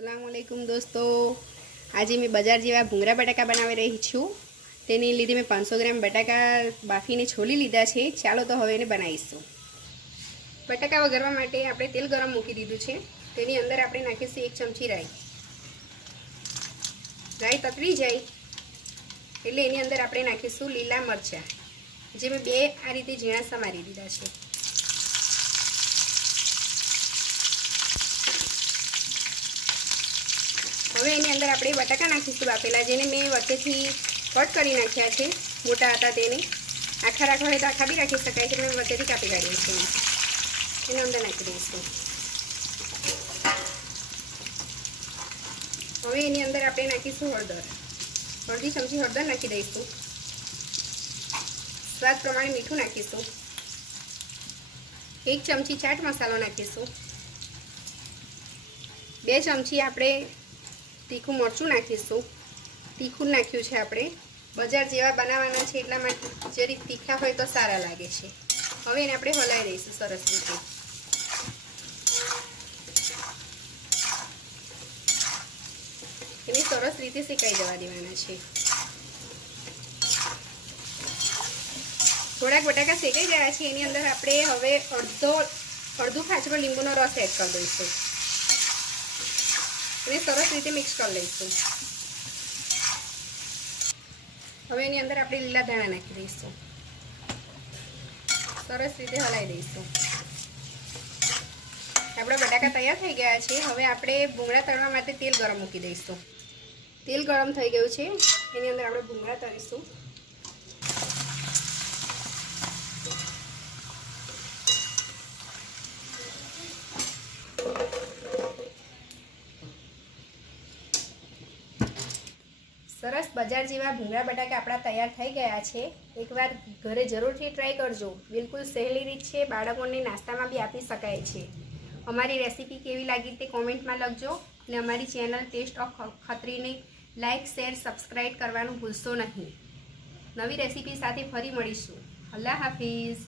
अस्सलामुअलैकुम दोस्तों, आज मैं बजार जेवा भूंगरा बटाका बनावी रही छूँ। तेनी लीधे मैं 500 ग्राम बटाका बाफीने छोली लीधा छे। चालो तो हवे एने बनावीशुं। बटाका वगरवा माटे आपणे तेल गरम मूकी दीधुं छे। तेनी अंदर आपणे नाखीशुं 1 चमची राई। राई ततवी जाय एटले एनी अंदर आपणे नाखीशुं लीला मरचा, जे मैं 2 आ रीते झीणा समारी दीधा छे। हवे एनी अंदर आपणे बटाका नाखीशुं बाफेला, जेने मैं वच्चेथी कट करी नाख्या छे। मोटा हता तेने आखा राखवा होय तो आखा बी राखी शकाय छे, मैं वच्चेथी कापी काढ्या छे। एने अंदर नाखी दईशुं। हवे एनी अंदर आपणे नाखीशुं हळदर। अर्धी चमची हळदर नाखी दईशुं। स्वाद प्रमाणे मीठुं नाखीशुं। 1 चमची चाट मसालो नाखीशुं। 2 चमची आपणे तीखું મરચું નાખીશું। तीखું નાખ્યું છે આપણે, બજાર જેવા બનાવવાના છે એટલા માટે જરીક તીખા હોય તો સારા લાગે છે। હવે એને આપણે હલાવી દઈશું સરસ રીતે। એને સરસ રીતે શેકાઈ જવા દેવાના છે। થોડાક બટાકા શેકાઈ ગયા છે, એની અંદર આપણે હવે અડધું ખાચરો લીંબુનો રસ એડ કરી દઈશું। सरस रीते मिक्स कर लईशुं। हवे एनी अंदर आपणे लीला धाणा नाखी दईशुं। सरस रीते हलाई दईशुं। आपणा बटाका तैयार थई गया छे। हवे आपणे भूंगळा तळवा माटे तेल गरम मूकी दईशुं। तेल गरम थई गयुं छे, एनी अंदर आपणे भूंगळा तळीशुं। सरस बजार जेवा भूंगळा बटाका आपणा तैयार थई गया छे। एकवार घरे जरूरथी ट्राय करजो। बिल्कुल सहेली रीत छे, बाळकोने नास्तामां बी आपी शकाय छे। अमारी रेसिपी केवी लागी ते कॉमेंटमां लखजो अने अमारी चेनल टेस्ट ऑफ खत्रीने लाइक शेर सब्सक्राइब करवानुं भूलशो नहीं। नवी रेसिपी साथे फरी मळीशुं। अल्लाह हाफिज।